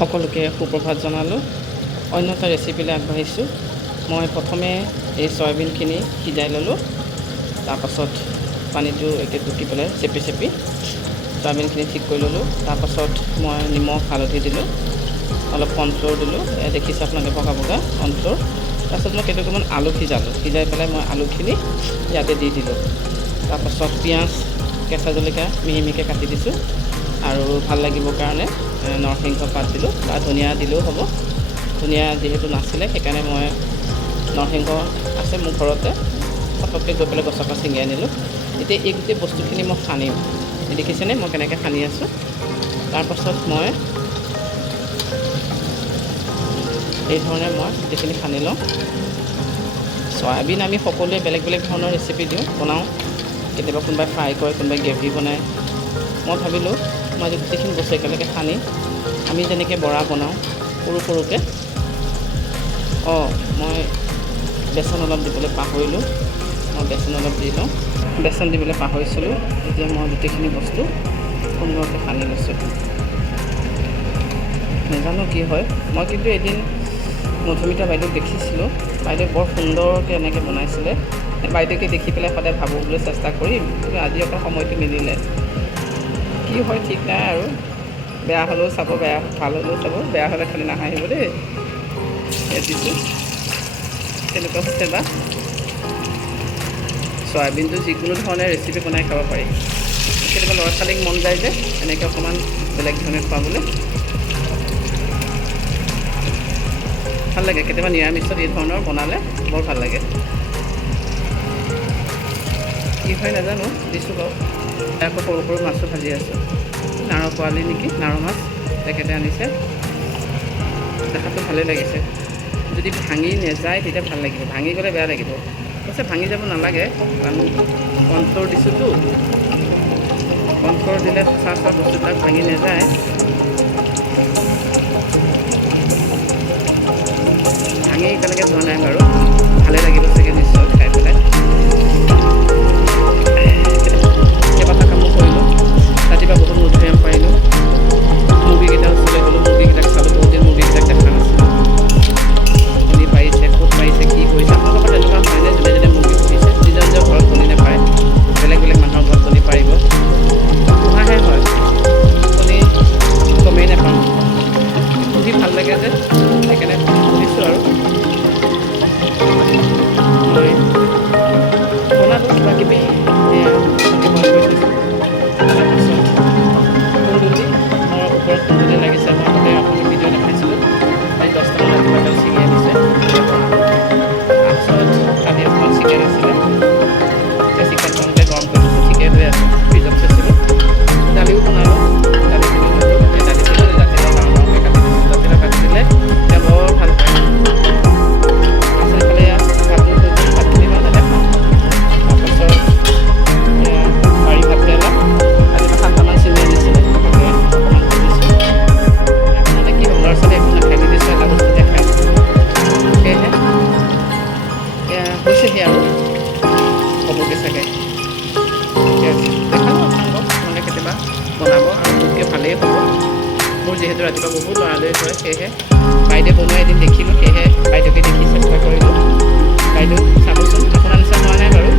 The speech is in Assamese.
সকলোকে সুপ্ৰভাত জনালোঁ। অন্য এটা ৰেচিপিলৈ আগবাঢ়িছোঁ। মই প্ৰথমে এই চয়াবিনখিনি সিজাই ল'লোঁ। তাৰপাছত পানীটো একে টুকি পেলাই চেপি চয়াবিনখিনি ঠিক কৰি ল'লোঁ। তাৰপাছত মই নিমখ হালধি দিলোঁ, অলপ কৰ্ণফ্ল'ৰ দিলোঁ, দেখিছে আপোনালোকে বগা বগা কৰ্ণফ্ল'ৰ। তাৰপাছত মই কেইটুকুৰমান আলু সিজাই পেলাই মই আলুখিনি ইয়াতে দি দিলোঁ। তাৰপাছত পিঁয়াজ, কেঁচা জলকীয়া মিহি মিহিকৈ কাটি দিছোঁ আৰু ভাল লাগিবৰ কাৰণে নৰসিংহ পাত দিলোঁ বা ধনিয়া দিলেও হ'ব। ধনিয়া যিহেতু নাছিলে সেইকাৰণে মই নৰসিংহ আছে মোৰ ঘৰতে, পটককৈ গৈ পেলাই গছৰ পৰা ছিঙি আনিলোঁ। এতিয়া এই গোটেই বস্তুখিনি মই সানিম। দেখিছেনে মই কেনেকৈ সানি আছোঁ। তাৰপাছত মই এই ধৰণে মই গোটেইখিনি সানি লওঁ। চয়াবিন আমি সকলোৱে বেলেগ বেলেগ ধৰণৰ ৰেচিপি বনাওঁ। কেতিয়াবা কোনোবাই ফ্ৰাই কৰে, কোনোবাই গ্ৰেভি বনায়। মই ভাবিলোঁ মই আজি গোটেইখিনি বস্তু একেলগে সানি আমি যেনেকৈ বৰা বনাওঁ সৰু সৰুকৈ। মই বেচন অলপ দিবলৈ পাহৰিলোঁ। মই বেচন অলপ দি লওঁ। বেচন দিবলৈ পাহৰিছিলোঁ। এতিয়া মই গোটেইখিনি বস্তু সুন্দৰকৈ সানি লৈছোঁ। নাজানো কি হয়, মই কিন্তু এদিন মধুমিতা বাইদেউক দেখিছিলোঁ। বাইদেউ বৰ সুন্দৰকৈ এনেকৈ বনাইছিলে। বাইদেউকে দেখি পেলাই সদায় ভাবোঁ চেষ্টা কৰিম, কিন্তু আজি অকল সময়টো নিদিলে। কি হয় ঠিক নাই আৰু, বেয়া হ'লেও চাব, ভাল হ'লেও চাব, বেয়া হ'লে খালি নাহাঁহিব দেই। দিছোঁ তেনেকুৱা হৈছে বা। চয়াবিনটো যিকোনো ধৰণে ৰেচিপি বনাই খাব পাৰি। কেতিয়াবা ল'ৰা ছোৱালীক মন যায় যে এনেকৈ অকণমান বেলেগ ধৰণে খুৱাবলৈ ভাল লাগে। কেতিয়াবা নিৰামিষত এই ধৰণৰ বনালে বৰ ভাল লাগে। কি হয় নাজানো, দিছোঁ বাৰু। আকৌ সৰু সৰু মাছো ভাজি আছোঁ। নাৰ পোৱালি নেকি, নাৰ মাছ তেখেতে আনিছে। দেখাটো ভালেই লাগিছে। যদি ভাঙি নাযায় তেতিয়া ভাল লাগিব, ভাঙি গ'লে বেয়া লাগিব। কৈছে ভাঙি যাব নালাগে, কাৰণ কৰ্ণফ্ল'ৰ দিছোঁতো। কৰ্ণফ্ল'ৰ দিলে সচৰাচৰ বস্তুবিলাক ভাঙি নাযায়। ভাঙি এতিয়ালৈকে যোৱা নাই বাৰু, ভালেই লাগিব চাগে নিশ্চয় খাই পেলাই। কেইবাটা কামো কৰিলোঁ। ৰাতিপুৱা বহুত মধুৰিআম পাৰিলোঁ। মুৰ্গীকেইটা ওচৰলৈ গ'লোঁ, মুৰ্গীকেইটাক চালোঁ। বহুত দিন মুৰ্গীকেইটাক দেখা নাছিলোঁ। কণী পাৰিছে, ক'ত পাৰিছে, কি কৰিছে। আপোনালোকৰ তেনেকুৱা হয়নে? যোনে যোনে মুৰ্গী পুহিছে, নিজৰ নিজৰ ঘৰত কণী নাপায়, বেলেগ বেলেগ মানুহৰ ঘৰত কণী পাৰিব। পোহাহে হয়, কণী গমেই নাপাওঁ। পুহি ভাল লাগে যে, সেইকাৰণে পুহিছোঁ আৰু। মই বনালোঁ কিবা কিবি, বইল কৰি থৈছোঁ। তাৰপিছত কুন্দুলি, মোৰ ওপৰত কুন্দুলি লাগিছে। মই আগতে আপোনালোকে ভিডিঅ' দেখাইছিলোঁ। আজি 10টামান ৰাতিপুৱা ছিঙি আনিছে, বনালোঁ। তাৰপিছত কালি অকণমান চিকেন আছিলে, এতিয়া চিকেনখনকে গৰম কৰি দিছোঁ। ঠিকে হৈ আছে, ফ্ৰিজত থৈছিলোঁ। দালিও বনালোঁ, দালিখিনি ল'লোঁ। এই দালিখিনি জাতিলাও ডাঙৰ ডাঙৰকৈ কাটি দিছোঁ। জাতিলাও কাটি দিলে এতিয়া বৰ ভাল পায়। তাৰপিছত এইফালে ভাতো হৈ গ'ল, ভাতখিনি মই নেদেখাওঁ। তাৰপাছত বাৰী ভাতকেৰেলা আজি 7টামান ছিঙি আনিছিলে, তাকে অকণমান কৰিছোঁ। মানে কি হ'ল, ল'ৰা ছোৱালী একো নাখায়, নিৰ্দিষ্ট এটা বস্তুহে খায়। সেয়েহে এয়া হৈছেহি আৰু হ'বগৈ চাগে। ঠিকে আছে, দেখালোঁ আপোনালোকক। আপোনালোকে কেতিয়াবা বনাব আৰু মোতকৈ ভালেই হ'ব। মোৰ যিহেতু ৰাতিপুৱা বহুত লৰালৰি হয়, সেয়েহে বাইদেউ বনোৱা এদিন দেখিলোঁ, সেয়েহে বাইদেউকে দেখি চেষ্টা কৰিলোঁ। বাইদেউ চাবচোন, আপোনাৰ নিচিনা হোৱা নাই বাৰু।